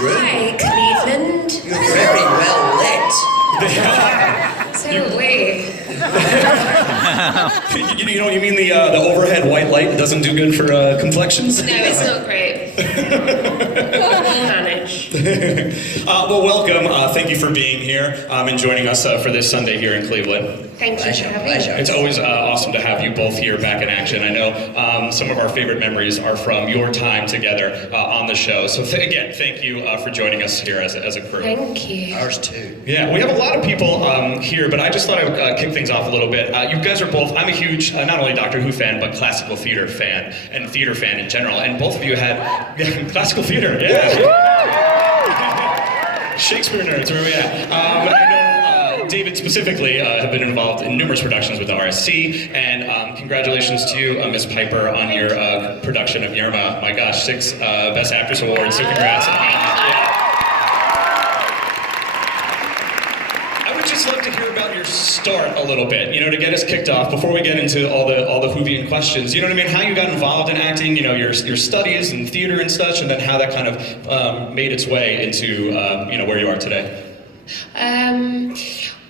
room. Hi, Cleveland. You're very well lit. So are we. You mean the overhead white light doesn't do good for complexions? No, it's not great. We'll manage. Well, welcome. Thank you for being here and joining us for this Sunday here in Cleveland. Thank you for having me. It's always awesome to have you both here back in action. I know some of our favorite memories are from your time together on the show. So again, thank you for joining us here as a crew. Thank you. Ours too. Yeah, we have a lot of people here, but I just thought I would kick things off a little bit. You guys are both, I'm a huge, not only Doctor Who fan, but classical theater fan, and theater fan in general. And both of you had classical theater, yeah. Shakespeare nerds, where are we at? I know David specifically have been involved in numerous productions with the RSC, and congratulations to you, Miss Piper, on your production of Yerma. My gosh, 6 Best Actress awards, so congrats. I would just love to hear about your start a little bit, to get us kicked off before we get into all the Whovian questions. You know what I mean? How you got involved in acting, your studies and theater and such, and then how that kind of made its way into where you are today.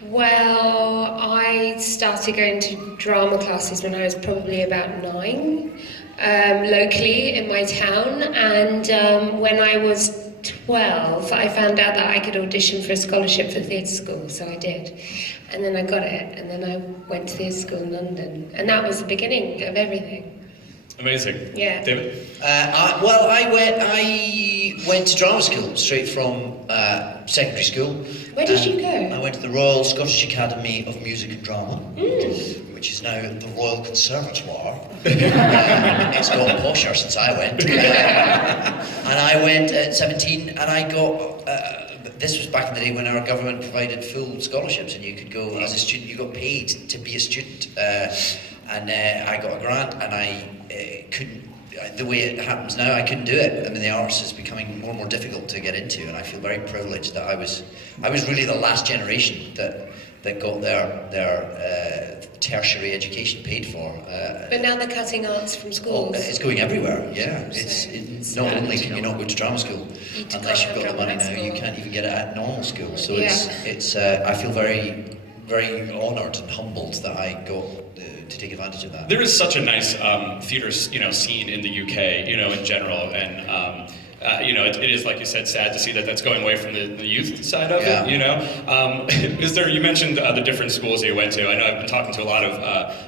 Well, I started going to drama classes when I was probably about 9, locally in my town, and when I was 12, I found out that I could audition for a scholarship for theatre school, so I did. And then I got it, and then I went to theatre school in London, and that was the beginning of everything. Amazing. Yeah. David? I went to drama school straight from secondary school. Where did you go? I went to the Royal Scottish Academy of Music and Drama, which is now the Royal Conservatoire. It's got posher since I went. And I went at 17, and I got. This was back in the day when our government provided full scholarships, and you could go as a student. You got paid to be a student, and I got a grant, and I couldn't. The way it happens now, I couldn't do it. I mean, the arts is becoming more and more difficult to get into, and I feel very privileged that I was really the last generation that got their tertiary education paid for. But now they're cutting arts from schools. It's going everywhere. Yeah, it's not only can you not go to drama school unless you've got the money now, you can't even get it at normal school. So it's I feel very, very honoured and humbled that I got to take advantage of that. There is such a nice theater, scene in the UK, in general, and it is, like you said, sad to see that that's going away from the youth side of it. Is there? You mentioned the different schools that you went to. I know I've been talking to a lot of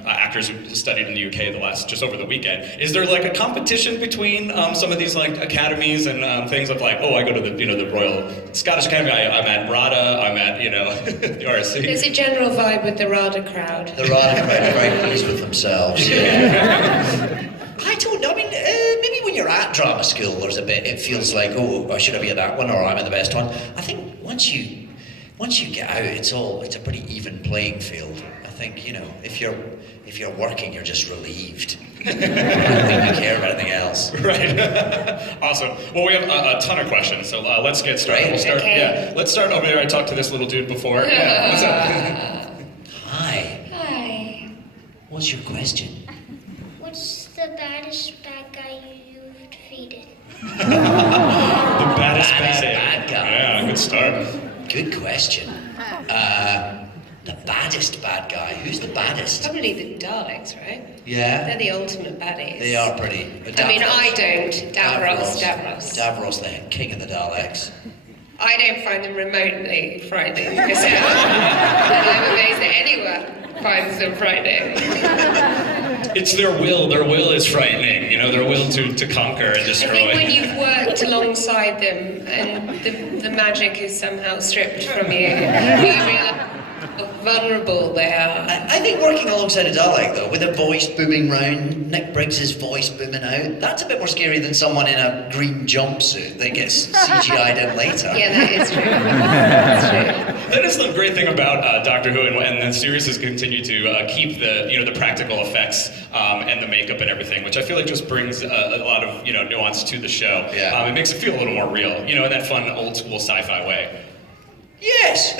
actors who studied in the UK just over the weekend. Is there like a competition between some of these like academies and things of like, oh, I go to the Royal Scottish Academy. I'm at RADA. I'm at the RSC. There's a general vibe with the RADA crowd. The RADA crowd are very pleased with themselves. Yeah. I don't know. I mean, maybe when you're at drama school, it feels like, oh, should I be at that one, or I'm in the best one. I think once you get out, it's a pretty even playing field. I think if you're working, you're just relieved. I don't think you care about anything else. Right. Awesome. Well, we have a ton of questions, so let's get started. We'll start. Okay. Yeah. Let's start over there. I talked to this little dude before. Yeah. What's up? Hi. Hi. What's your question? What's the baddest bad guy you've defeated? The baddest bad guy. Yeah, good start. Good question. The baddest bad guy. Who's the baddest? Probably the Daleks, right? Yeah. They're the ultimate baddies. They are pretty. I mean, I don't. Davros. Davros, the king of the Daleks. I don't find them remotely frightening myself. And I'm amazed that anyone finds them frightening. It's their will. Their will is frightening. Their will to conquer and destroy. I think when you've worked alongside them and the magic is somehow stripped from you, you realize how vulnerable they are. I think working alongside a Dalek, though, with a voice booming round, Nick Briggs' voice booming out, that's a bit more scary than someone in a green jumpsuit that gets CGI'd in later. Yeah, that is true. That's true. That is the great thing about Doctor Who, and the series has continued to keep the practical effects and the makeup and everything, which I feel like just brings a lot of nuance to the show. Yeah. It makes it feel a little more real, in that fun old school sci-fi way. Yes.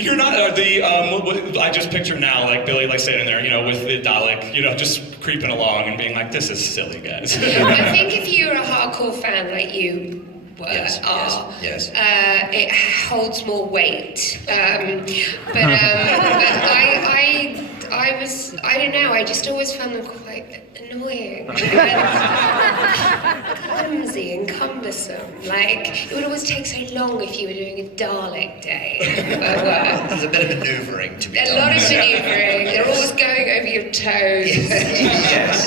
You're not I just picture now like Billie like standing there, with the Dalek, just creeping along and being like, this is silly, guys. I think if you're a hardcore fan you are. Yes. It holds more weight. But I don't know, I just always found them quite annoying. Clumsy and cumbersome. Like, it would always take so long if you were doing a Dalek day at work. There's a bit of manoeuvring to be done. A lot of maneuvering. They're always going over your toes. Yes.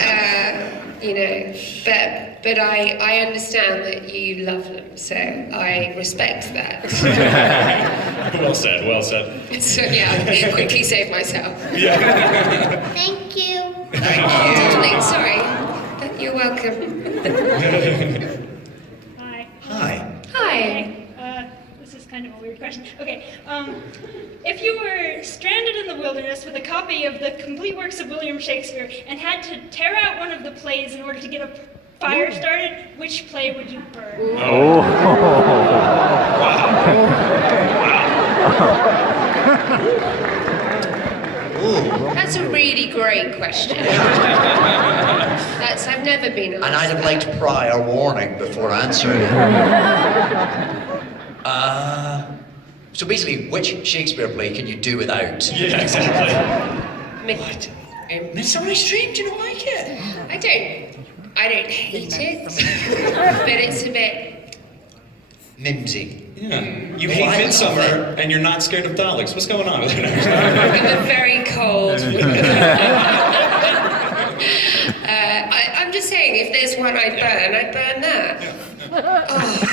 You know, but I understand that you love them, so I respect that. Well said, well said. So yeah, quickly save myself. Yeah. Thank you. Darling, sorry. You're welcome. Hi. Hi. Hi. This is kind of a weird question. Okay. If you were stranded in the wilderness with a copy of the complete works of William Shakespeare and had to tear out one of the plays in order to get a fire started, which play would you burn? That's a really great question. I've never been asked. And I'd have liked prior warning before answering. So basically, which Shakespeare play can you do without? Yeah, exactly. What? Midsummer Night's Dream? Do you not like it? I don't hate it, but it's a bit. Mimsy. Yeah. You Well, hate I- Midsummer and you're not scared of Daleks. What's going on with you? I'm a very cold. I'm just saying, if there's one I'd burn that. Oh,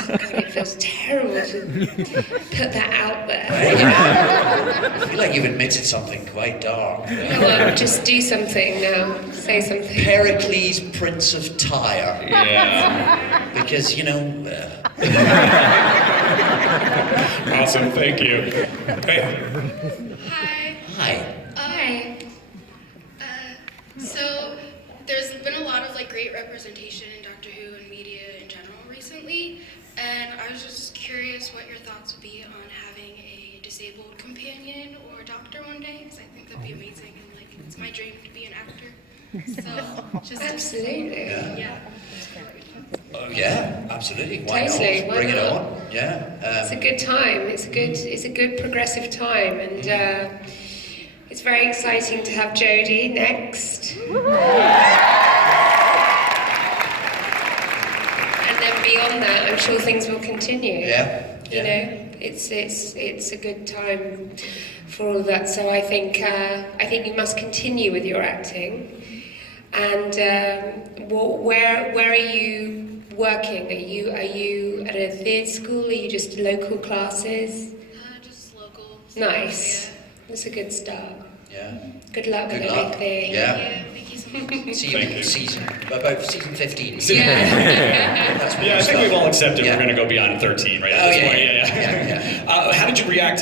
God, it feels terrible to put that out there. I feel like you've admitted something quite dark. You know what, just do something now. Say something. Pericles, Prince of Tyre. Yeah. Because, you know... Awesome, thank you. Hey. Hi. Hi. Hi. So there's been a lot of great representation in Doctor Who and media in general recently, and I was just curious what your thoughts would be on having a disabled companion or doctor one day, because I think that'd be amazing, and it's my dream to be an actor. So just Absolutely. yeah. Yeah, absolutely. Why Totally, not? why Bring it not? on. Yeah. It's a good time. It's a good progressive time, and it's very exciting to have Jodie next. And then beyond that, I'm sure things will continue. Yeah. You know, it's a good time for all of that. So I think you must continue with your acting. And where are you working? Are you at a theatre school? Are you just local classes? Just local. Nice. That's a good start. Yeah. Good luck Good with luck. everything. Yeah. Thank you so much. See you Thank you. about season 15. Yeah. That's when Yeah, I you think we've start. all accepted Yeah. we're going to go beyond 13, right? At Oh, this yeah, point. yeah. How did you react,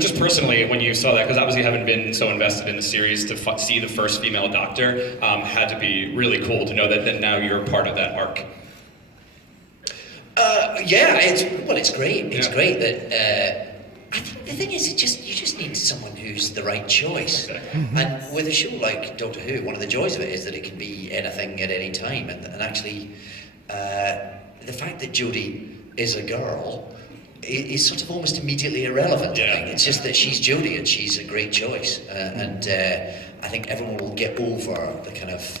just personally, when you saw that? Because obviously you haven't been so invested in the series to see the first female Doctor. Had to be really cool to know that now you're part of that arc. It's great. It's Yeah. great that. I think the thing is, you just need someone who's the right choice. And with a show like Doctor Who, one of the joys of it is that it can be anything at any time. And actually, the fact that Jodie is a girl is sort of almost immediately irrelevant. Yeah. I think it's just that she's Jodie and she's a great choice. And I think everyone will get over the kind of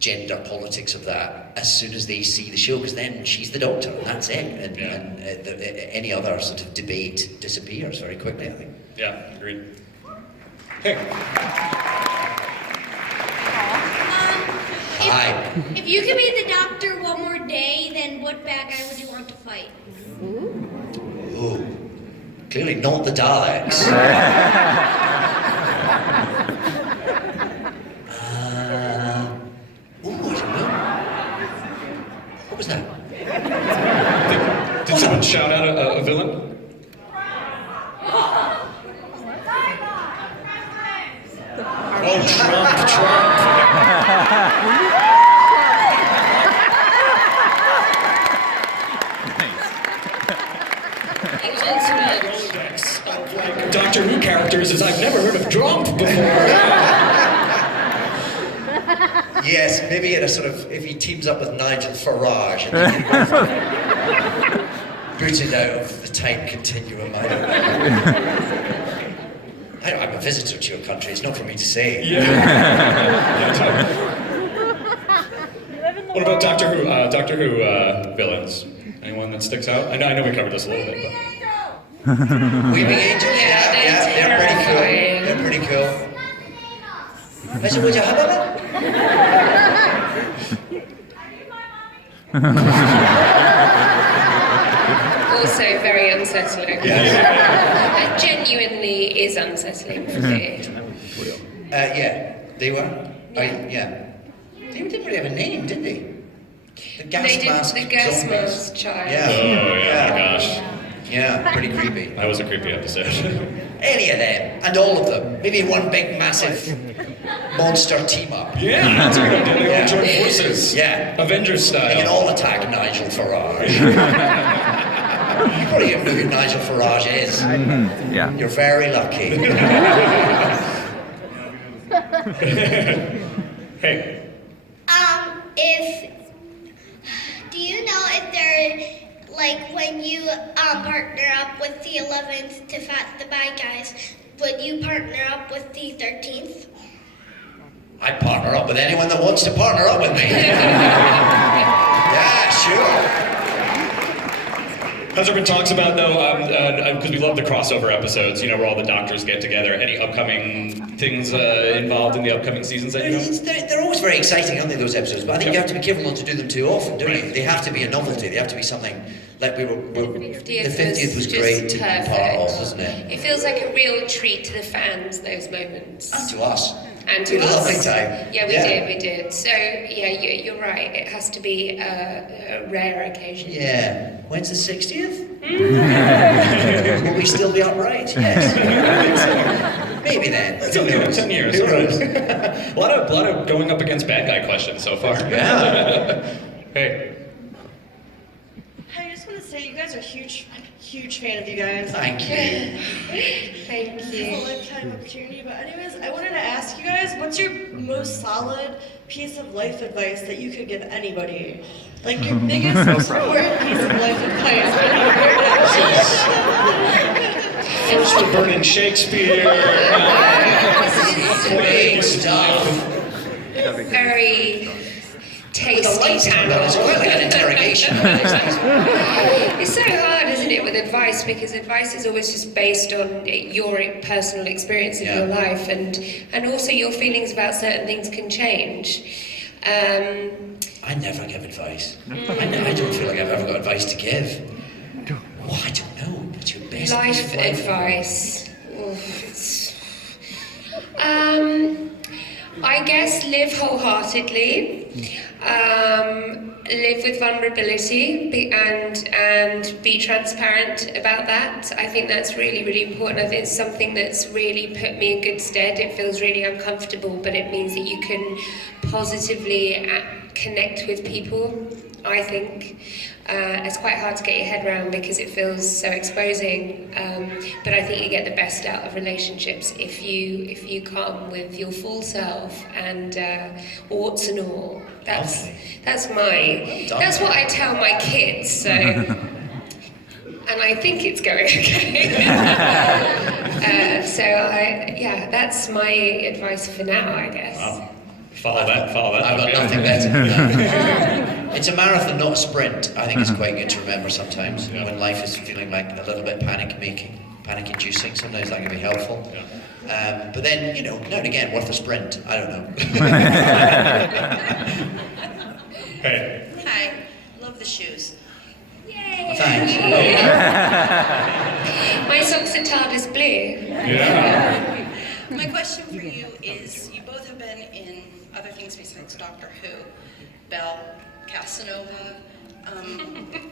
gender politics of that as soon as they see the show, because then she's the Doctor and that's it, and any other sort of debate disappears very quickly, I think. Yeah, agreed. Hey. Hi. If you could be the Doctor one more day, then what bad guy would you want to fight? Ooh. Clearly not the Daleks. I don't know. What was that? Did someone shout out a villain? Oh, Trump. Doctor Who characters is I've never heard of Trump before. Yes, maybe in a sort of, if he teams up with Nigel Farage and they can both boot it out of the time continuum. I don't know. I'm a visitor to your country, it's not for me to say. Yeah. What about Doctor Who villains? Anyone that sticks out? I know we covered this a little bit, but... Weeping Angels, yeah, they're pretty cool. They're pretty cool. Listen, would you have Also very unsettling. It genuinely is unsettling for me. Yeah, they were. Yeah. They didn't really have a name, did they? The gas They did mask the gas zombies. mask child. Yeah. Oh, yeah, my gosh. Yeah, pretty creepy. That was a creepy episode. Any of them, and all of them. Maybe one big, massive monster team up. Yeah, that's a good idea. They all join forces. Yeah. Avengers They can style. all attack Nigel Farage. You probably don't know who Nigel Farage is. Yeah. You're very lucky. Hey. Do you know if they're, like, when you partner up with the 11th to fight the bad guys, would you partner up with the 13th? I'd partner up with anyone that wants to partner up with me. Yeah, sure. Has there been talks about, though, because we love the crossover episodes, you know, where all the doctors get together, any upcoming things involved in the upcoming seasons that you know? They're always very exciting, aren't they, those episodes? But I think you have to be careful not to do them too often, don't you? They have to be a novelty. They have to be something like the 50th was just great to be part perfect. of, wasn't it? It feels like a real treat to the fans, those moments. And to us. And We to had a us. lovely time. Yeah, we did. So, yeah, you're right. It has to be a rare occasion. Yeah. When's the 60th? Will we still be upright? Yes. Maybe then. Who knows? 10 years. Who All right. knows? a lot of going up against bad guy questions so far. Yeah. Hey. I just want to say you guys are huge fan of you guys. Thank you. Thank This is a you. lifetime opportunity, but anyways, I wanted to ask you guys, what's your most solid piece of life advice that you could give anybody? Like your biggest, most important piece of life advice. First to burn in Shakespeare. Great stuff. Very With the tasty lights turned on, it's quite like an interrogation. It's so hard, isn't it, with advice, because advice is always just based on your personal experience of your life, and also your feelings about certain things can change. I never give advice. I don't feel like I've ever got advice to give. Oh, I don't know. What's your best piece Life of life advice. I guess live wholeheartedly, live with vulnerability, and be transparent about that. I think that's really, really important. I think it's something that's really put me in good stead. It feels really uncomfortable, but it means that you can positively connect with people, I think. It's quite hard to get your head around because it feels so exposing, but I think you get the best out of relationships if you come with your full self and warts and all. That's what I tell my kids. So, and I think it's going okay. That's my advice for now, I guess. Wow. Follow that. I've got Okay. nothing better than that. It's a marathon, not a sprint. I think it's quite good to remember sometimes when life is feeling like a little bit panic-inducing. Sometimes that can be helpful. But then, now and again, worth a sprint. I don't know. Hey. Hi, love the shoes. Yay! Thanks. My socks are TARDIS blue. Yeah. My question for you is, you both have been in other things besides Doctor Who. Belle, Casanova.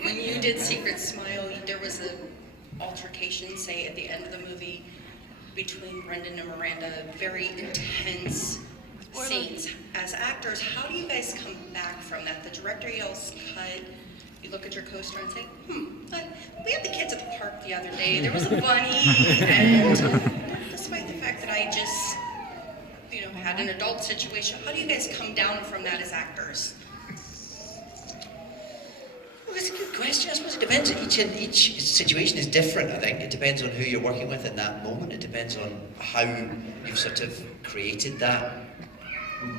When you did Secret Smile, there was an altercation, say, at the end of the movie between Brendan and Miranda. Very intense scenes. As actors, how do you guys come back from that? The director yells cut. You look at your co-star and say, we had the kids at the park the other day. There was a bunny, and despite the fact that I just, had an adult situation. How do you guys come down from that as actors? Well, that's a good question. I suppose it depends. Each situation is different, I think. It depends on who you're working with in that moment. It depends on how you've sort of created that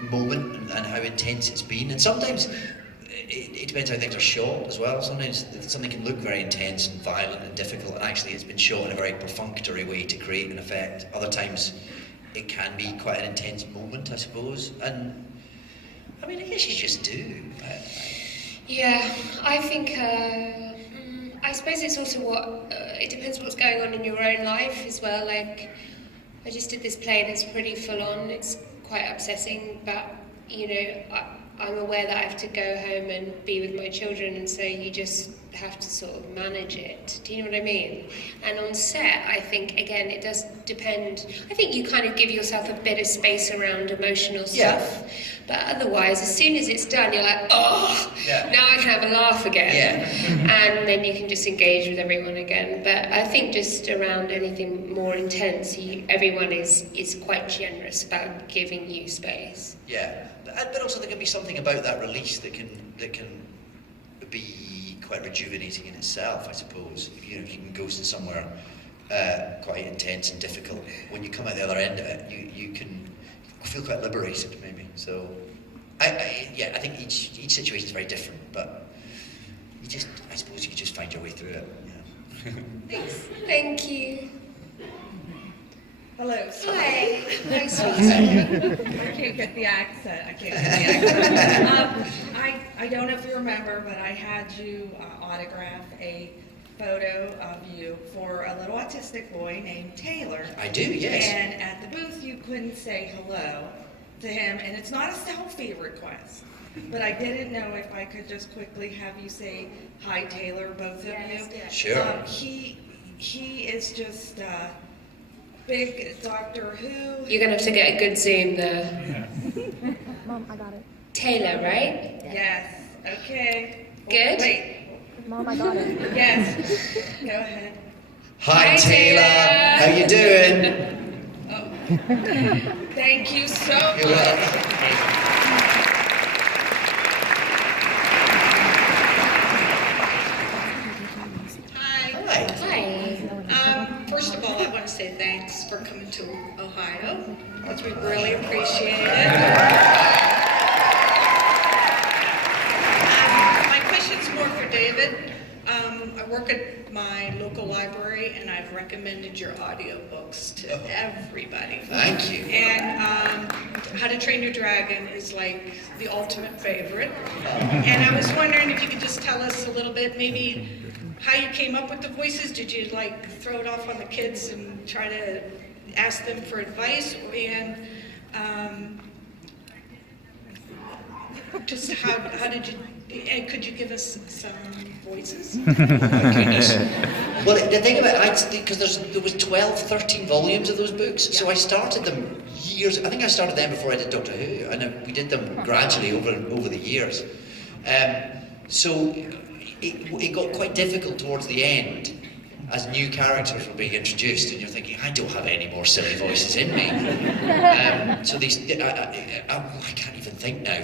moment and how intense it's been. And sometimes it depends how things are shot as well. Sometimes something can look very intense and violent and difficult, and actually it's been shot in a very perfunctory way to create an effect. Other times it can be quite an intense moment, I suppose. And I mean, I guess you just do. Yeah, I think, I suppose it's also it depends what's going on in your own life as well. Like, I just did this play that's pretty full on. It's quite obsessing, but, you know, I'm aware that I have to go home and be with my children, and so you just have to sort of manage it. Do you know what I mean? And on set, I think, again, it does depend. I think you kind of give yourself a bit of space around emotional stuff. But otherwise, as soon as it's done, you're like, oh, now I can have a laugh again. And then you can just engage with everyone again. But I think just around anything more intense, everyone is quite generous about giving you space. Yeah, but also there can be something about that release that can be quite rejuvenating in itself, I suppose. You know, if you can go to somewhere quite intense and difficult, when you come out the other end of it, you can feel quite liberated, maybe. So, I think each situation is very different, but I suppose you can just find your way through it. Yeah. Thanks. Thank you. Hello. Hi. Nice to meet you. I can't get the accent. I don't know if you remember, but I had you autograph a photo of you for a little autistic boy named Taylor. I do, yes. And at the booth, you couldn't say hello to him, and it's not a selfie request. But I didn't know if I could just quickly have you say hi, Taylor, both of you. Sure. He is just big Doctor Who. You're gonna have to get a good zoom there. Mom, I got it. Taylor, right? Yes. Okay. Good. Wait. Mom, I got it. Yes. Go ahead. Hi, Taylor. How you doing? Thank you so You're much. welcome. Hi. Hi. First of all, I want to say thanks for coming to Ohio, because we really appreciate it. My question's more for David. I work at my local library, and I've recommended your audiobooks to everybody. Thank you. And How to Train Your Dragon is like the ultimate favorite. And I was wondering if you could just tell us a little bit, maybe how you came up with the voices. Did you like throw it off on the kids and try to ask them for advice? And just how did you, and could you give us some voices? Oh my goodness. Well, the thing about it, because there was 12, 13 volumes of those books, so I started them I think I started them before I did Doctor Who, and we did them gradually over the years. So it got quite difficult towards the end as new characters were being introduced, and you're thinking, I don't have any more silly voices in me. So I can't even think now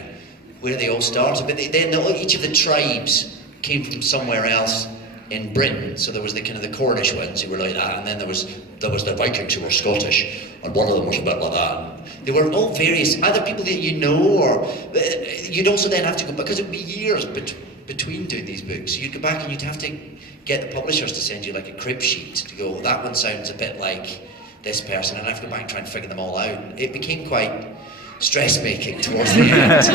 where they all started, but then each of the tribes came from somewhere else in Britain. So there was the kind of the Cornish ones who were like that, and then there was the Vikings who were Scottish, and one of them was a bit like that. And they were all various, either people that you know, or you'd also then have to go, because it'd be years between doing these books, so you'd go back and you'd have to get the publishers to send you like a crib sheet to go, that one sounds a bit like this person, and I have to go back and try and figure them all out. It became quite stress-making towards the end,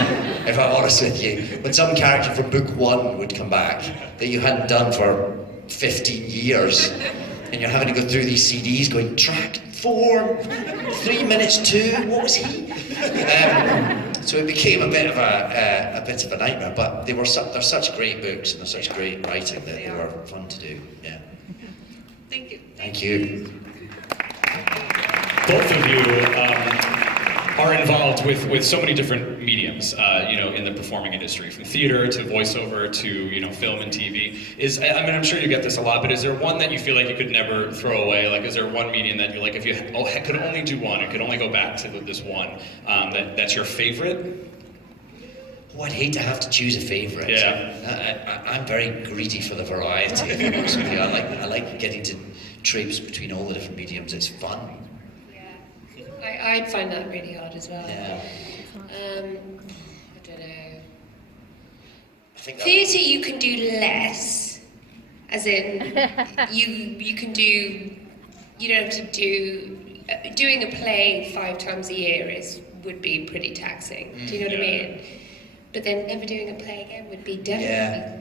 if I'm honest with you. When some character from book one would come back that you hadn't done for 15 years, and you're having to go through these CDs going, track 4, 3 minutes 2, what was he? So it became a bit of a nightmare, but they're such great books, and they're such great writing that they were fun to do. Yeah. Thank you. Thank you. Both of you, are involved with so many different mediums, in the performing industry, from theater to voiceover to film and TV. I'm sure you get this a lot, but is there one that you feel like you could never throw away? Like, is there one medium that you're like, if you could only do one, and could only go back to this one, that's your favorite? Oh, I'd hate to have to choose a favourite. Yeah. I'm very greedy for the variety. To be honest with you. I like getting to traipse between all the different mediums. It's fun. I'd find that really hard as well. Yeah. I don't know. I think that Theatre you can do less, as in you can do. You don't have to do. Doing a play 5 times a year would be pretty taxing. Do you know what I mean? But then never doing a play again would be definitely. Yeah.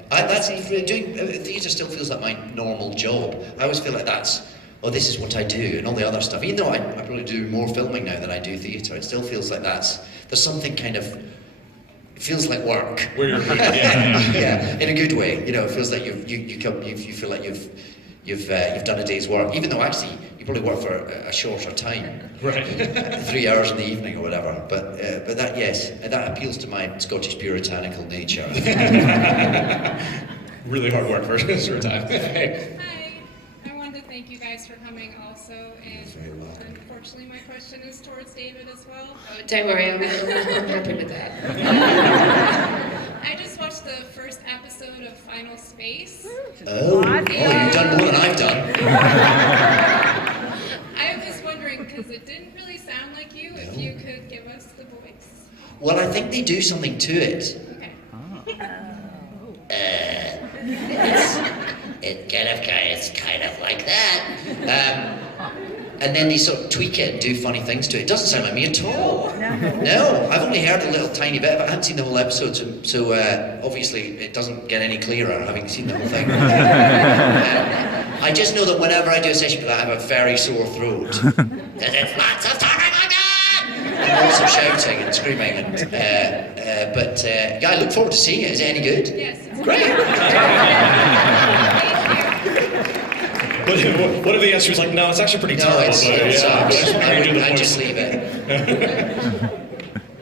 Doing theatre still feels like my normal job. I always feel like this is what I do, and all the other stuff. Even though I probably do more filming now than I do theatre, it still feels like there's something kind of, it feels like work. Yeah, in a good way. It feels like you feel like you've done a day's work, even though actually you probably work for a shorter time, right? 3 hours in the evening or whatever. But that appeals to my Scottish puritanical nature. Really hard work for a short time. Hi, I wanted to thank you guys for coming also, and unfortunately my question is towards David as well. Oh, don't worry, I'm happy with that. I just watched the first episode of Final Space. Oh, you've done more than I've done. I was wondering, because it didn't really sound like you, if you could give us the voice. Well, I think they do something to it. Okay. It's kind of like that. And then they sort of tweak it and do funny things to it. It doesn't sound like me at all. No, I've only heard a little tiny bit, but I haven't seen the whole episode, so obviously it doesn't get any clearer having seen the whole thing. I just know that whenever I do a session for that, I have a very sore throat. Because it's lots of talking again! And lots of shouting and screaming. I look forward to seeing it. Is it any good? Yes. Great! What if the answer was like, no, it's actually pretty terrible. It sucks. I just leave it.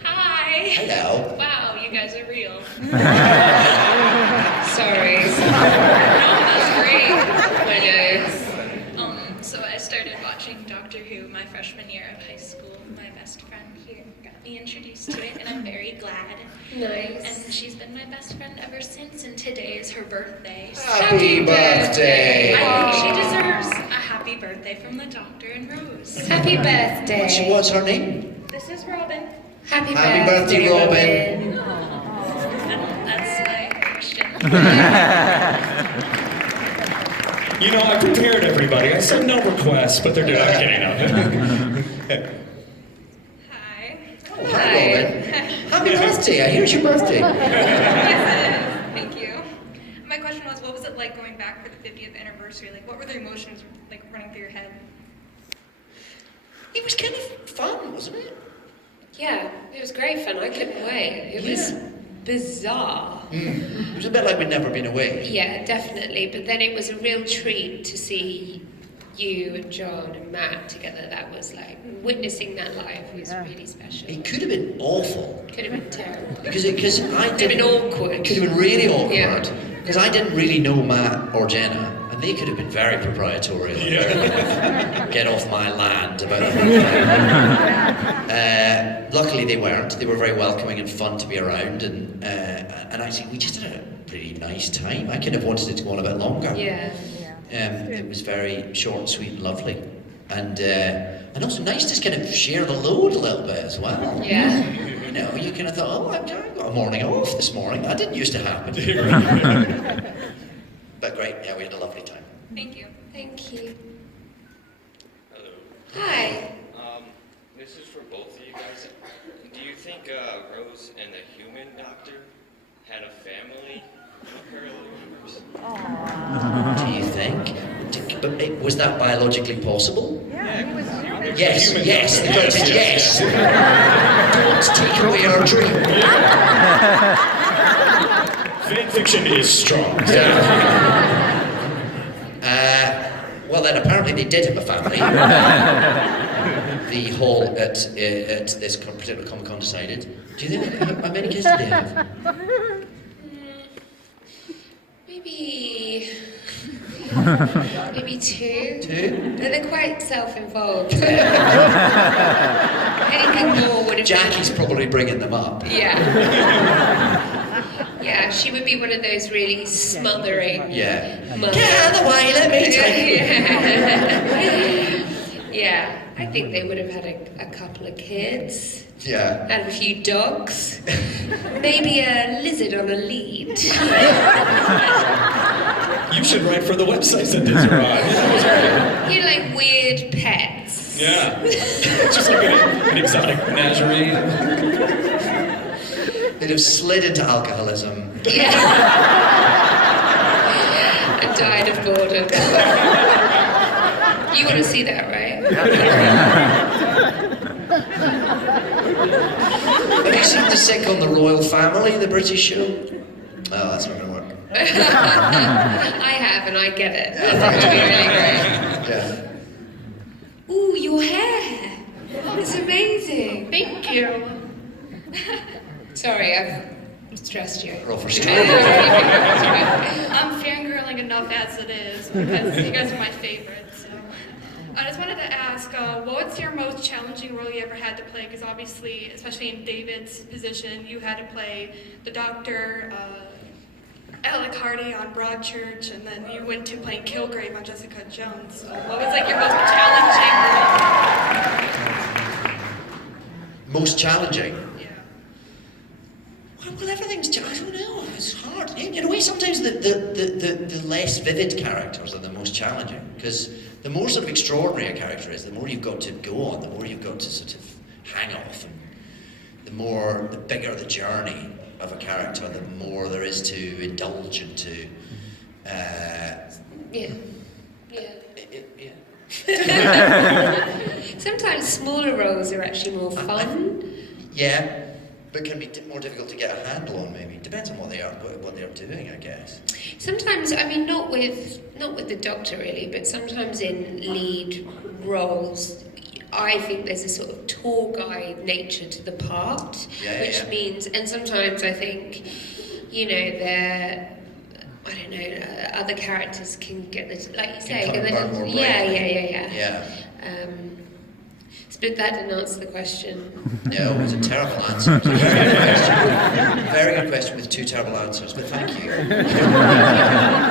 Hi. Hello. Wow, you guys are real. Sorry. No, that's great. I know. So I started watching Doctor Who my freshman year of high school. My best friend here got me introduced to it, and I'm very glad. Nice. And she's been my best friend ever since, and today is her birthday. So Happy birthday! I think she deserves a happy birthday from the Doctor and Rose. Happy birthday. What's her name? This is Robin. Happy birthday, Robin. That's my question. I prepared everybody. I said no requests, but they're doing. I'm kidding. Hi. Oh, hi, Robin. Happy birthday! Here's your birthday. Thank you. My question was, what was it like going back for the 50th anniversary? Like, what were the emotions like running through your head? It was kind of fun, wasn't it? Yeah, it was great fun. I couldn't wait. It was bizarre. It was a bit like we'd never been away. Yeah, definitely. But then it was a real treat to see you and John and Matt together. That was like, witnessing that live was really special. It could have been awful. Could have been terrible. Because I Could have didn't. been awkward. It could have been really awkward. Yeah. Because I didn't really know Matt or Jenna. And they could have been very proprietorial. Get off my land about the whole thing. Luckily they weren't. They were very welcoming and fun to be around, and actually we just had a pretty nice time. I could have wanted it to go on a bit longer. Yeah. It was very short and sweet and lovely. And also nice to kind of share the load a little bit as well. Yeah. You kind of thought, oh, I got a morning off this morning. That didn't used to happen. But great, yeah, we had a lovely time. Thank you. Thank you. Hello. Hi. This is for both of you guys. Do you think Rose and the human doctor had a family parallel universe? Do you think? Was that biologically possible? Yeah, he was human. Yes, yes, the vote is yes. Don't take away our dream. Fan fiction is strong. Well then, apparently they did have a family. the hall at this particular Comic-Con decided. Do you think, how many kids did they have? Maybe two. Two? But they're quite self-involved. Anything more would have Jackie's probably bringing them up. Yeah. Yeah, she would be one of those really smothering mothers. Get out of the way, let me take Yeah, I think they would have had a couple of kids. Yeah. And a few dogs. Maybe a lizard on a lead. You should write for the websites that these are on. You like weird pets. Yeah. Just like an exotic menagerie. They'd have slid into alcoholism. Yeah. And died of boredom. You want to see that, right? Have you seen the sitcom The Royal Family, the British show? Oh, that's not going to work. I have, and I get it. I think it'll be really great. Yeah. Ooh, your hair. It's amazing. Thank you. Sorry, I've stressed you. Roll for story. I'm fangirling enough as it is because you guys are my favorites. So. I just wanted to ask, what's your most challenging role you ever had to play? Because obviously, especially in David's position, you had to play the doctor, Alec Hardy on Broadchurch, and then you went to playing Kilgrave on Jessica Jones. So what was like your most challenging role? Most challenging? Yeah. Well, everything's, I don't know, it's hard. In a way, sometimes the less vivid characters are the most challenging, because the more sort of extraordinary a character is, the more you've got to go on, the more you've got to sort of hang off, and the bigger the journey of a character, the more there is to indulge into. Sometimes smaller roles are actually more fun. Yeah, but can be more difficult to get a handle on. Maybe depends on what they are doing, I guess. Sometimes, I mean, not with the Doctor really, but sometimes in lead roles, I think there's a sort of tour guide nature to the part, which means, and sometimes I think, you know, I don't know, other characters can get this, like you say, yeah. But that didn't answer the question. No, it was a terrible answer. It was a very good question. Very good question with two terrible answers, but thank you.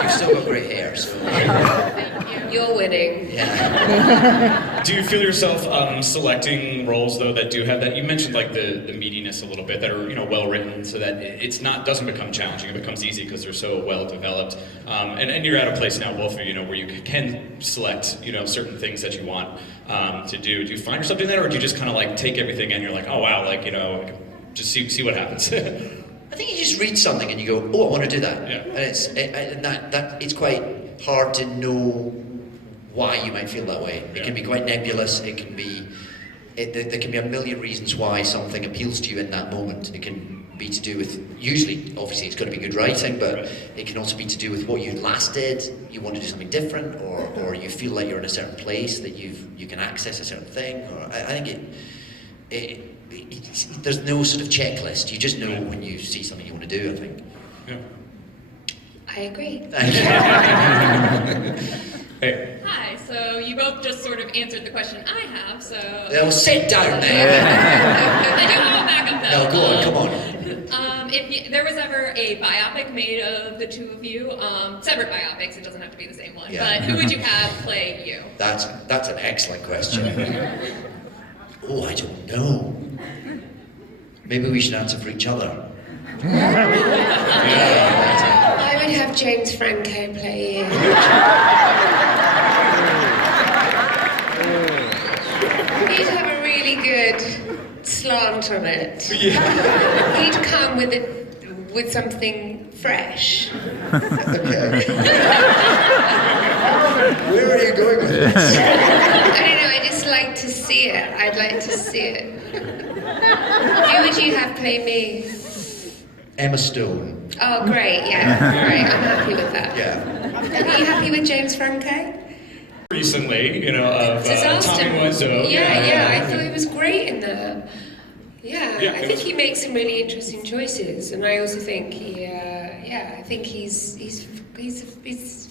You've still got great hair, so. You're winning. Yeah. Do you feel yourself selecting roles though that do have that? You mentioned like the meatiness a little bit, that are well written, so that doesn't become challenging. It becomes easy because they're so well developed. And you're at a place now, both of you, where you can select certain things that you want to do. Do you find yourself doing that, or do you just kind of like take everything and you're like, oh wow, just see what happens? I think you just read something and you go, oh, I want to do that. Yeah. And it's quite hard to know why you might feel that way. It can be quite nebulous. It can be, there can be a million reasons why something appeals to you in that moment. It can be to do with, usually, obviously it's got to be good writing, but it can also be to do with what you last did. You want to do something different, or you feel like you're in a certain place that you can access a certain thing. Or I think there's no sort of checklist. You just know when you see something you want to do, I think. Yeah. I agree. Thank you. Hey. Hi, so you both just sort of answered the question I have, so... Well, sit down there. I do have a backup though. No, go on, come on. If there was ever a biopic made of the two of you, separate biopics, it doesn't have to be the same one, but who would you have play you? That's an excellent question. Oh, I don't know. Maybe we should answer for each other. I would have James Franco play you. He'd have a really good slant on it. He'd come with something fresh. Okay. Where are you going with this? I don't know, I just like to see it. I'd like to see it. Who would you have play me? Emma Stone. Oh, great, yeah. Great, I'm happy with that. Yeah. Are you happy with James Franco? recently, you know, of Disaster. Tommy Wiseau. Yeah, I thought he was great in that. Yeah, I think he makes some really interesting choices, and I also think I think he's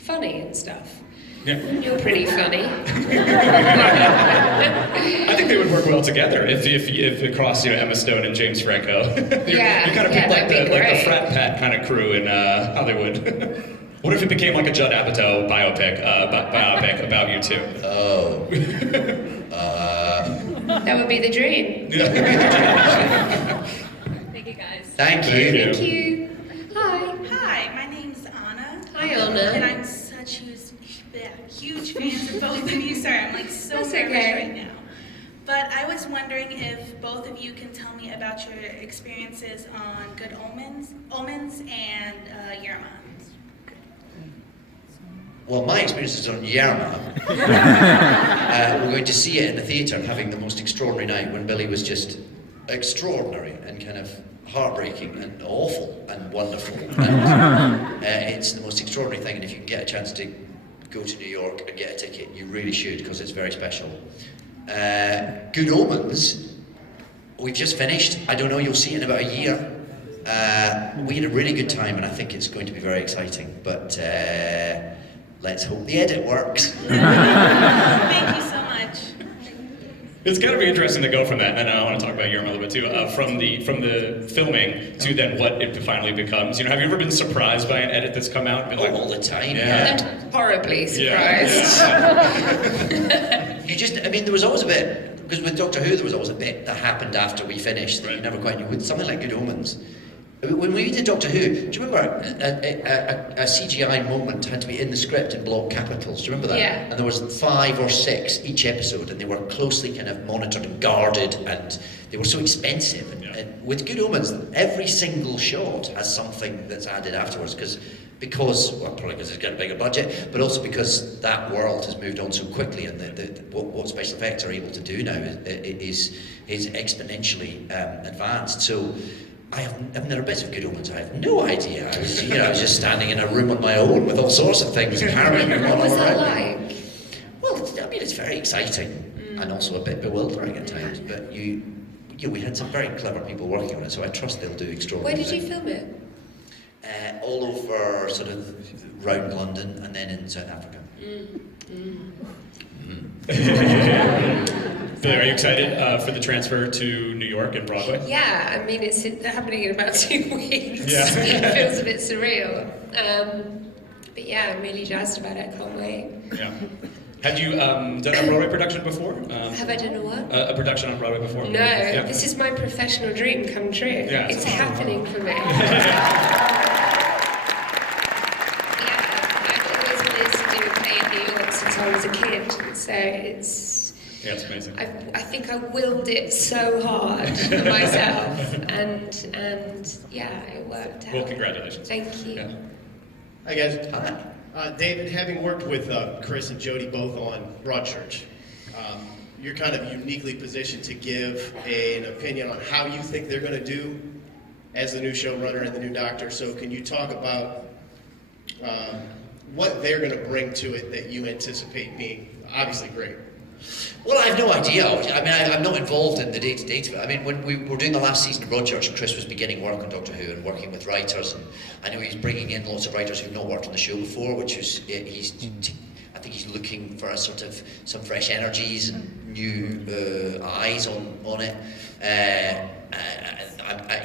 funny and stuff. Yeah. You're pretty funny. I think they would work well together if across, you know, Emma Stone and James Franco. you kind of pick like the frat pack kind of crew in Hollywood. What if it became like a Judd Apatow biopic about you two? Oh. That would be the dream. Thank you, guys. Thank you. Thank you. Hi. Hi, my name's Anna. Hi, Anna. And I'm such huge fans of both of you. Sorry, I'm like so That's nervous okay. right now. But I was wondering if both of you can tell me about your experiences on Good Omens and Yerma. Well, my experience is on Yerma. We're going to see it in the theatre and having the most extraordinary night when Billie was just extraordinary and kind of heartbreaking and awful and wonderful. And, it's the most extraordinary thing, and if you can get a chance to go to New York and get a ticket, you really should, because it's very special. Good Omens, we've just finished. I don't know, you'll see it in about a year. We had a really good time, and I think it's going to be very exciting, but let's hope the edit works. Thank you so much. It's got to be interesting to go from that, and I want to talk about your a little bit too, from the filming to then what it finally becomes. You know, have you ever been surprised by an edit that's come out? All the time, And horribly surprised. There was always a bit, because with Doctor Who there was always a bit that happened after we finished that you never quite knew. With something like Good Omens, when we did Doctor Who, do you remember a CGI moment had to be in the script in block capitals? Do you remember that? Yeah. And there was 5 or 6 each episode, and they were closely kind of monitored and guarded, and they were so expensive. And with Good Omens, every single shot has something that's added afterwards, probably because it's got a bigger budget, but also because that world has moved on so quickly, and what special effects are able to do now is exponentially advanced. So I've never been of Good Omens. I have no idea. I was just standing in a room on my own with all sorts of things happening. What was that like? Well, I mean, it's very exciting and also a bit bewildering at times. But we had some very clever people working on it, so I trust they'll do extraordinary. Where did you film it? All over, sort of round London and then in South Africa. Billie, are you excited for the transfer to New York and Broadway? Yeah, I mean, it's happening in about 2 weeks. Yeah. It feels a bit surreal. But yeah, I'm really jazzed about it. I can't wait. Yeah. Had you done a Broadway production before? Have I done a what? A production on Broadway before? No, Yeah. this is my professional dream come true. Yeah. It's happening for me. Since I was a kid, so it's amazing. I think I willed it so hard for myself, and yeah, it worked out. Well, congratulations. Thank you. Yeah. Hi guys. Hi. David, having worked with Chris and Jodie both on Broadchurch, you're kind of uniquely positioned to give an opinion on how you think they're going to do as the new showrunner and the new Doctor. So can you talk about what they're going to bring to it that you anticipate being obviously great? Well, I have no idea. I mean, I'm not involved in the day-to-day of it. I mean, when we were doing the last season of Broadchurch, Chris was beginning work on Doctor Who and working with writers, and I know he's bringing in lots of writers who've not worked on the show before, which is, I think he's looking for a sort of some fresh energies and new eyes on it.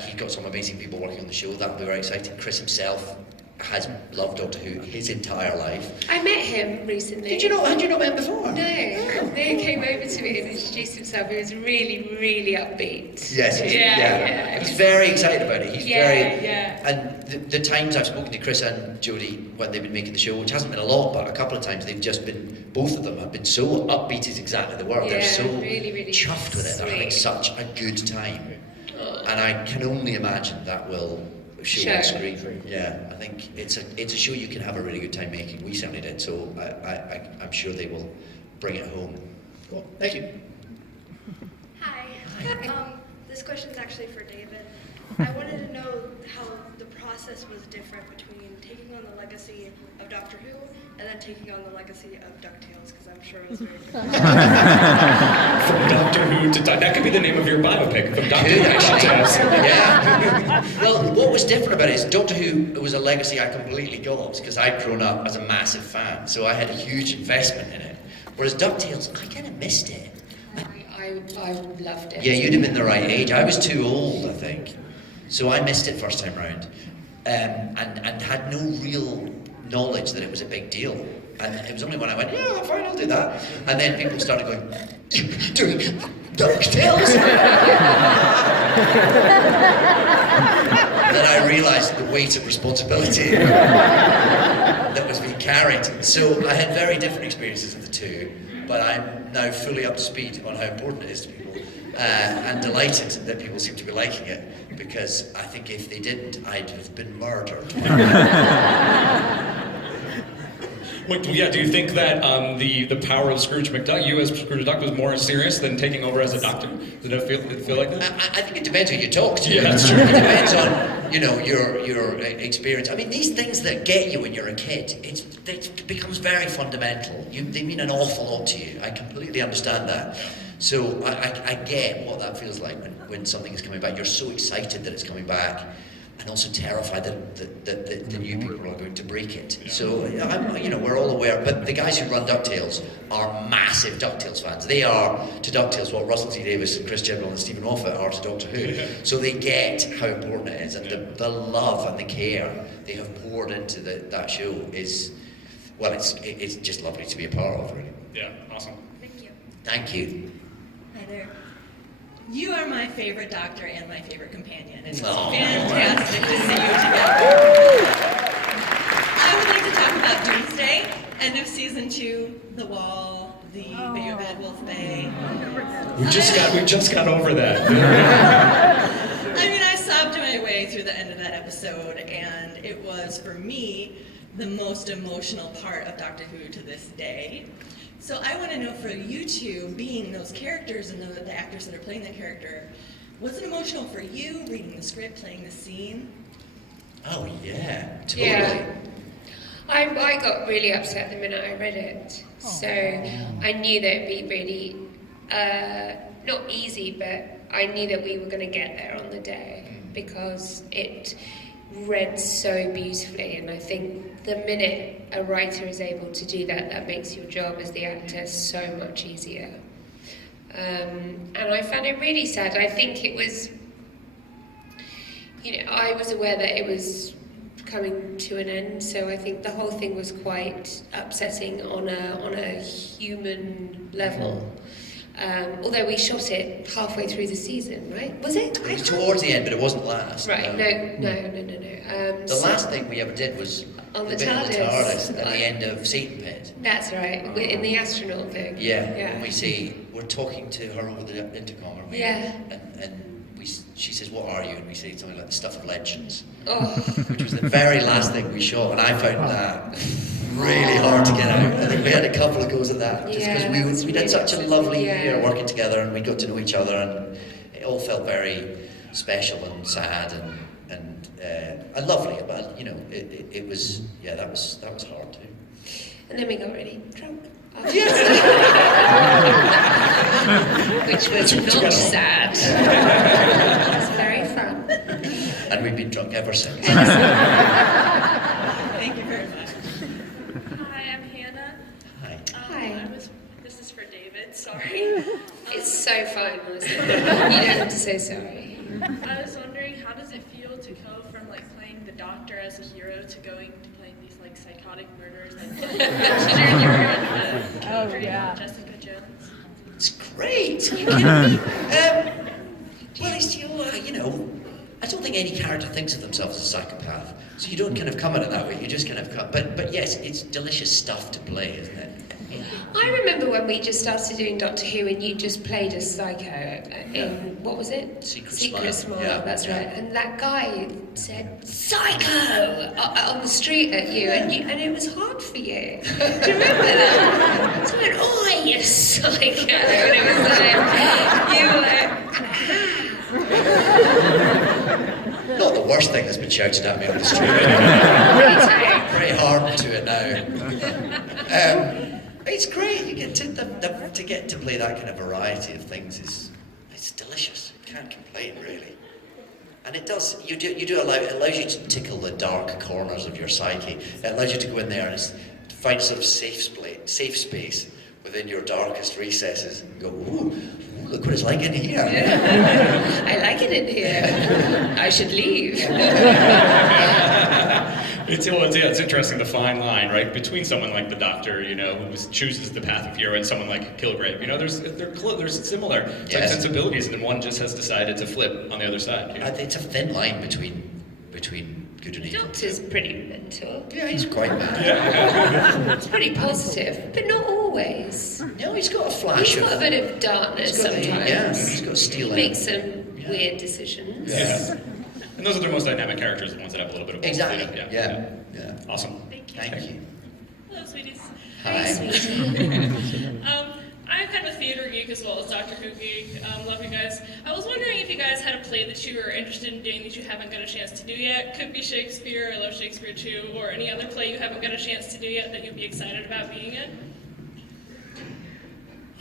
He's got some amazing people working on the show. That'll be very exciting. Chris himself has loved Doctor Who his entire life. I met him recently. Had you not met him before? No. He came over to me and introduced himself. He was really, really upbeat. Yes. Yeah. He's very excited about it. He's very. Yeah. And the times I've spoken to Chris and Jodie when they've been making the show, which hasn't been a lot, but a couple of times they've just been. Both of them have been so upbeat is exactly the word. Yeah, They're so really, really chuffed with it. They're having sweet. such a good time, and I can only imagine that will. Show on screen. Yeah, I think it's a show you can have a really good time making. We certainly did, so I'm sure they will bring it home. Cool, thank you. Hi. This question is actually for David. I wanted to know how the process was different between taking on the legacy of Doctor Who and then taking on the legacy of DuckTales, because I'm sure it was very different. From Doctor Who to that could be the name of your biopic. From Doctor Who to DuckTales. Yeah. Well, what was different about it is Doctor Who was a legacy I completely got because I'd grown up as a massive fan, so I had a huge investment in it. Whereas DuckTales, I kind of missed it. I loved it. Yeah, you'd have been the right age. I was too old, I think. So I missed it first time round. And had no real knowledge that it was a big deal. And it was only when I went, yeah, fine, I'll do that. And then people started going, you're doing DuckTales? Then I realised the weight of responsibility that was being carried. So I had very different experiences of the two, but I'm now fully up to speed on how important it is to people. And delighted that people seem to be liking it, because I think if they didn't, I'd have been murdered. Wait, yeah, do you think that the power of Scrooge McDuck, you as Scrooge McDuck, was more serious than taking over as a doctor? Did it feel like that? I think it depends who you talk to. Yeah, that's true. It depends on, you know, your experience. I mean, these things that get you when you're a kid, it becomes very fundamental. They mean an awful lot to you. I completely understand that. So I get what that feels like when something is coming back. You're so excited that it's coming back, and also terrified that the new people are going to break it. Yeah. So we're all aware. But the guys who run DuckTales are massive DuckTales fans. They are to DuckTales what Russell T Davies and Chris Chibnall and Stephen Moffat are to Doctor Who. Yeah. So they get how important it is, and the love and the care they have poured into that show is, well, it's just lovely to be a part of, really. Yeah, awesome. Thank you. Thank you. Hi there. You are my favorite doctor and my favorite companion. It's fantastic to see you together. I would like to talk about Doomsday, end of season 2, The Wall, the Bay of Bad Wolf Bay. We just got over that. I mean, I sobbed my way through the end of that episode, and it was, for me, the most emotional part of Doctor Who to this day. So I want to know, for you two, being those characters and the actors that are playing that character, was it emotional for you, reading the script, playing the scene? Oh yeah, totally. Yeah. I got really upset the minute I read it. So I knew that it'd be really, not easy, but I knew that we were going to get there on the day, because it read so beautifully, and I think the minute a writer is able to do that, that makes your job as the actor so much easier. And I found it really sad. I think it was, I was aware that it was coming to an end, so I think the whole thing was quite upsetting on a human level. Although we shot it halfway through the season, right? Was it? It was towards the end, but it wasn't last. Right, no. The last thing we ever did was on the bit of the TARDIS at TARDIS. the end of Satan Pit. That's right, in the astronaut thing. Yeah, when we say, we're talking to her over the intercom, aren't we? Yeah. And she says, what are you? And we say something like the stuff of legends. Oh. Which was the very last thing we shot, and I found that really hard to get out. I think we had a couple of goes at that, just because we had such a lovely year working together, and we got to know each other, and it all felt very special and sad and lovely. But it was that was hard too. And then we got really drunk. Which was not sad. It was very fun. And we've been drunk ever since. Thank you very much. Hi, I'm Hannah. Hi. Hi. This is for David, sorry. It's so fun, honestly. You don't have to say sorry. I was wondering, how does it feel to go from playing the doctor as a hero to going to playing these psychotic murderers that mentioned earlier in the Jessica Jones? It's great. Are you kidding me? Well, it's I don't think any character thinks of themselves as a psychopath, so you don't kind of come at it that way. You just kind of come. But yes, it's delicious stuff to play, isn't it? I remember when we just started doing Doctor Who, and you just played a psycho in, what was it? Secret Smile. Yeah, that's right. And that guy said "psycho" on the street at you, and it was hard for you. Do you remember that? So I went, "Oh, you psycho," and it was like Not the worst thing that's been shouted at me on the street. Pretty get to play that kind of variety of things it's delicious. You can't complain, really. And it does. It allows you to tickle the dark corners of your psyche. It allows you to go in there and find sort of safe space within your darkest recesses and go, ooh, look what it's like in here. I like it in here. I should leave. It's interesting, the fine line, right, between someone like the Doctor, you know, who chooses the path of hero, and someone like Kilgrave. You know, there's similar type sensibilities, and then one just has decided to flip on the other side. You know? It's a thin line between good and evil. Doctor's pretty mental. Yeah, he's quite bad. It's pretty positive, but not always. No, he's got a flash. He's got a bit of darkness sometimes. He's got steel in. Makes some weird decisions. Yeah. And those are the most dynamic characters, the ones that have a little bit of both. Exactly. Yeah. Awesome. Thank you. Hello, sweeties. Hi. sweetie. I'm kind of a theater geek as well as Doctor Who geek. Love you guys. I was wondering if you guys had a play that you were interested in doing that you haven't got a chance to do yet. Could be Shakespeare, I love Shakespeare too, or any other play you haven't got a chance to do yet that you'd be excited about being in.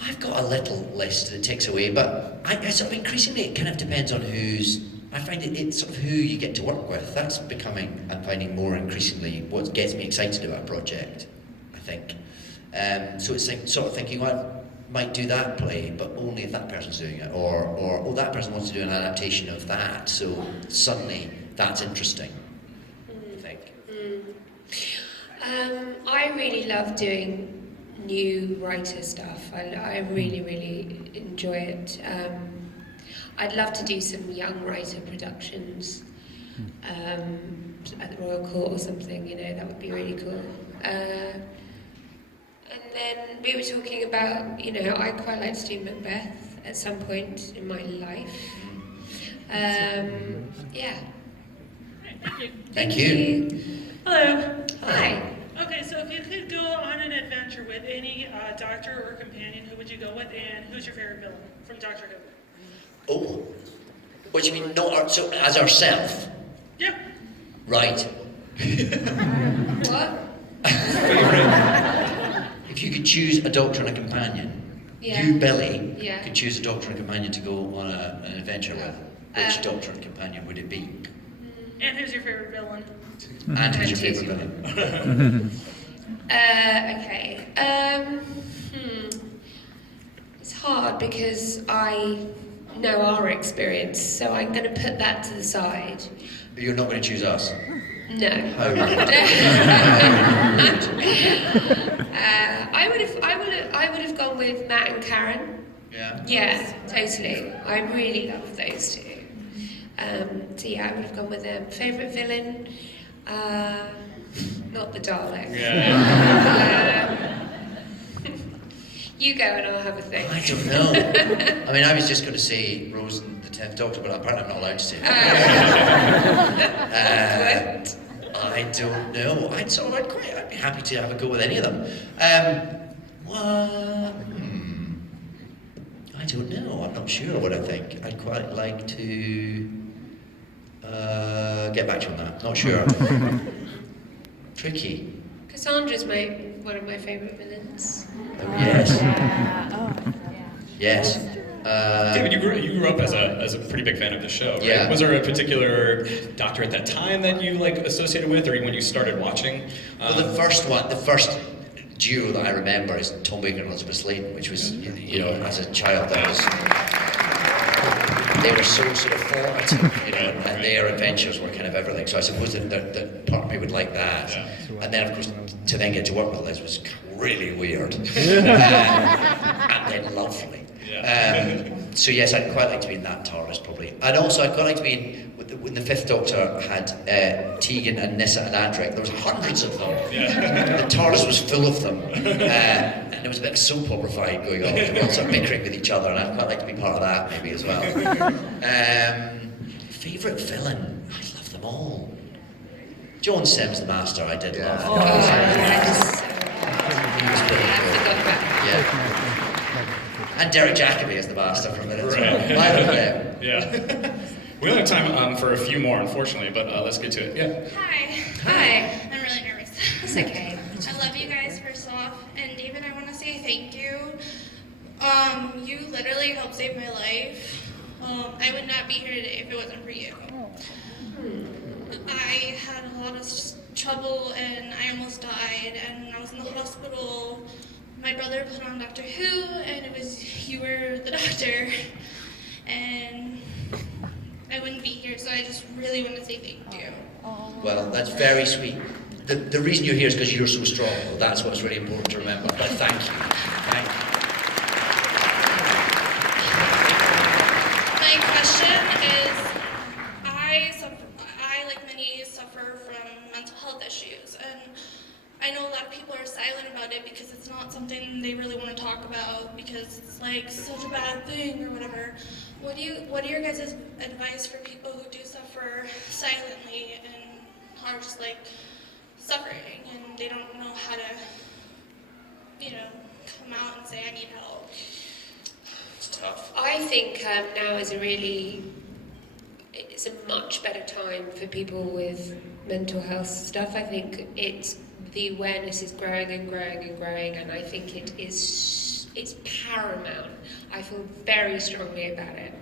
I've got a little list that takes away, but I sort of increasingly it kind of depends on I find it's sort of who you get to work with. That's I'm finding more increasingly what gets me excited about a project, I think. So it's sort of thinking, well, I might do that play, but only if that person's doing it, or that person wants to do an adaptation of that, so suddenly that's interesting, I think. I really love doing new writer stuff. I really, really enjoy it. I'd love to do some young writer productions at the Royal Court or something, you know, that would be really cool. And then we were talking about, you know, I quite like to do Macbeth at some point in my life. Yeah. Thank you. Thank you. Hello. Hi. Okay, so if you could go on an adventure with any doctor or companion, who would you go with, and who's your favorite villain from Doctor Who? Oh, what do you mean, so as ourself? Yeah. Right. What? If you could choose a doctor and a companion, you, Billie, could choose a doctor and a companion to go on an adventure with. Which doctor and companion would it be? And who's your favorite villain? And who's your favorite villain? Okay. It's hard because I know our experience, so I'm going to put that to the side. You're not going to choose us? No. How rude. I would have gone with Matt and Karen. Yeah. Yeah, totally. I really love those two. So yeah, I would have gone with them. Favorite villain? Not the Dalek. Yeah. You go and I'll have a think. I don't know. I mean, I was just going to say Rose and the 10th Doctor, but apparently I'm not allowed to say that. I don't know. I'd be happy to have a go with any of them. I don't know. I'm not sure what I think. I'd quite like to get back to you on that. Not sure. Tricky. Cassandra's one of my favourite villains. Oh, yes. Yes. David, you grew up as a pretty big fan of the show, right? Yeah. Was there a particular doctor at that time that you associated with, or when you started watching? Well, the first duo that I remember is Tom Baker and Elizabeth Sladen, which was, you know, as a child, they were so sort of formative, you know, and their adventures were kind of everything. So I suppose that part of me would like that. Yeah. And then, of course, to then get to work with Liz was really weird. And then lovely. Yeah. So yes, I'd quite like to be in that TARDIS probably. And also I'd quite like to be in, when the Fifth Doctor had Tegan and Nyssa and Adric, there was hundreds of them. Yeah. The TARDIS was full of them. And there was a bit of soap opera fight going on. They were all sort of bickering with each other, and I'd quite like to be part of that maybe as well. Favourite villain? I love them all. John Sims, the Master, I did love. Oh, He was pretty cool. Yeah. And Derek Jacobi as the Master for a minute. Right. I love him. Yeah. We only have time for a few more, unfortunately, but let's get to it. Yeah. Hi. I'm really nervous. It's okay. I love you guys, first off. And David, I want to say thank you. You literally helped save my life. I would not be here today if it wasn't for you. I had a lot of trouble and I almost died, and I was in the hospital. My brother put on Doctor Who, and it was you were the doctor, and I wouldn't be here, so I just really want to say thank you. Well, that's very sweet. The reason you're here is because you're so strong. That's what's really important to remember. But thank you. Thank you. My question is, I, like many, suffer from mental health issues, and I know a lot of people are silent about it because it's not something they really want to talk about because it's like such a bad thing or whatever. What are your guys' advice for people who do suffer silently and are just like suffering and they don't know how to, come out and say I need help? It's tough. I think now is it's a much better time for people with mental health stuff. I think the awareness is growing and growing and growing, and I think it's paramount. I feel very strongly about it.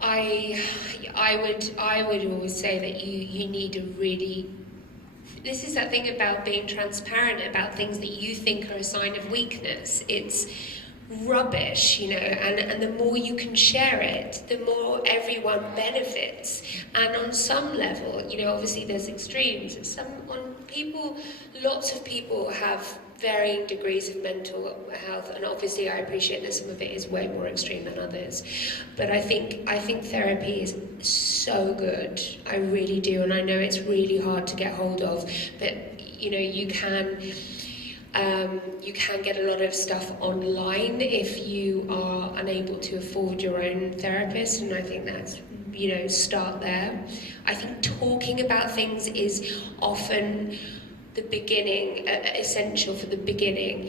I would always say that you need to really. This is that thing about being transparent about things that you think are a sign of weakness. It's rubbish, and the more you can share it, the more everyone benefits. And on some level, obviously there's extremes. Lots of people have varying degrees of mental health, and obviously I appreciate that some of it is way more extreme than others. But I think therapy is so good. I really do, and I know it's really hard to get hold of, but you can get a lot of stuff online if you are unable to afford your own therapist, and I think that's, start there. I think talking about things is often the beginning, essential for the beginning,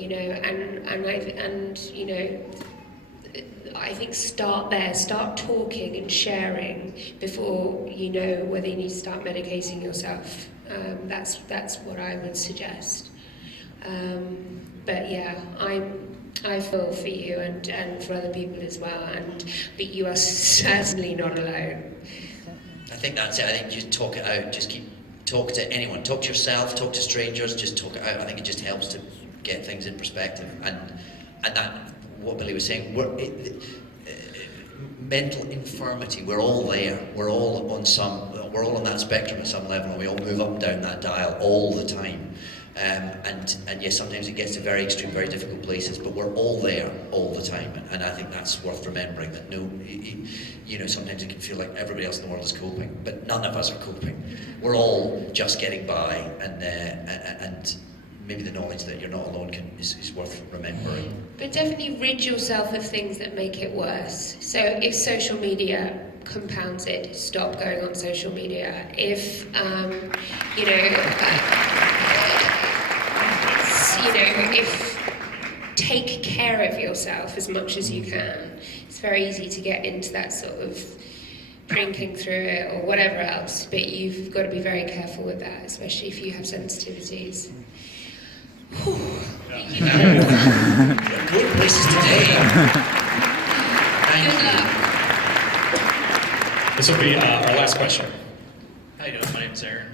I think start there, start talking and sharing before you know whether you need to start medicating yourself. That's what I would suggest. But yeah, I feel for you and for other people as well, but you are certainly not alone. I think that's it. I think just talk it out. Just talk to anyone. Talk to yourself. Talk to strangers. Just talk it out. I think it just helps to get things in perspective. And that what Billie was saying. Mental infirmity. We're all there. We're all on that spectrum at some level, and we all move up and down that dial all the time. And yes, sometimes it gets to very extreme, very difficult places, but we're all there all the time, and I think that's worth remembering. That sometimes it can feel like everybody else in the world is coping, but none of us are coping. We're all just getting by, and maybe the knowledge that you're not alone is worth remembering. But definitely rid yourself of things that make it worse. So if social media compounds it, stop going on social media. If if take care of yourself as much as you can. It's very easy to get into that sort of drinking through it or whatever else, but you've got to be very careful with that, especially if you have sensitivities. Good places today. Thank you. This will be our last question. How you doing? My name's Aaron.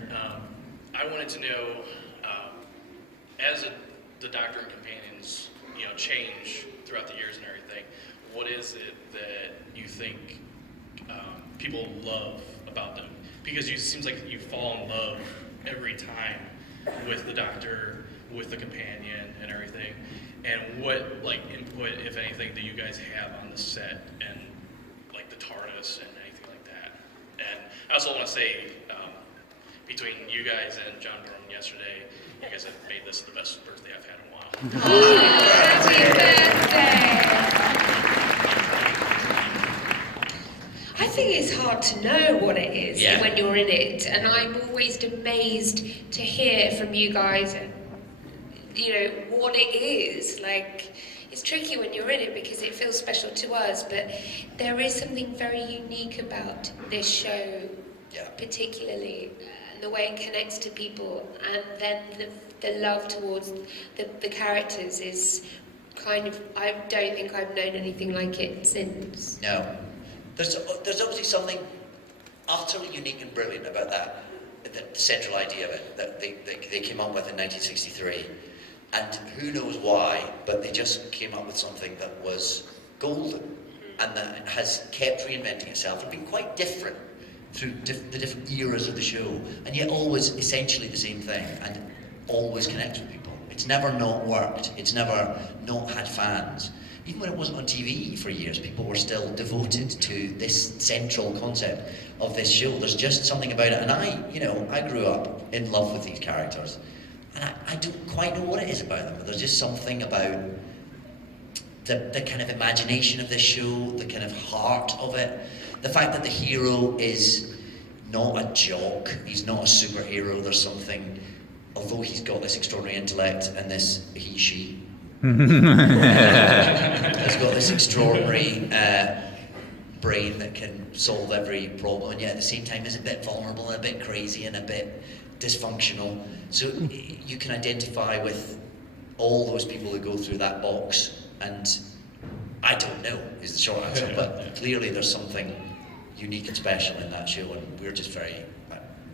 I wanted to know, as the Doctor and Companions, change throughout the years and everything, what is it that you think people love about them? Because it seems like you fall in love every time with the Doctor, with the Companion, and everything. And what input, if anything, do you guys have on the set and the TARDIS and anything like that? And I also want to say, between you guys and John Dorman yesterday, you guys have made this the best birthday I've had in a while. Happy birthday! I think it's hard to know what it is when you're in it, and I'm always amazed to hear from you guys, what it is. It's tricky when you're in it because it feels special to us, but there is something very unique about this show, particularly. and the way it connects to people, and then the love towards the characters is kind of, I don't think I've known anything like it since. No. There's obviously something utterly unique and brilliant about that, the central idea of it, that they came up with in 1963. And who knows why, but they just came up with something that was golden, and that has kept reinventing itself and been quite different through the different eras of the show, and yet always essentially the same thing, and always connects with people. It's never not worked. It's never not had fans. Even when it wasn't on TV for years, people were still devoted to this central concept of this show. There's just something about it, and I grew up in love with these characters, and I don't quite know what it is about them, but there's just something about the kind of imagination of this show, the kind of heart of it, the fact that the hero is not a jock, he's not a superhero, there's something, although he's got this extraordinary intellect and this she has got this extraordinary brain that can solve every problem, and yet at the same time is a bit vulnerable and a bit crazy and a bit dysfunctional. So you can identify with all those people who go through that box, and I don't know is the short answer, but clearly there's something unique and special in that show, and we're just very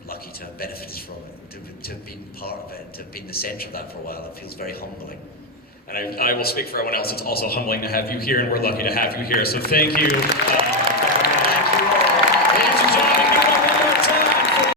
lucky to have benefited from it, to have been part of it, to have been the centre of that for a while. It feels very humbling. And I will speak for everyone else, it's also humbling to have you here, and we're lucky to have you here, so thank you.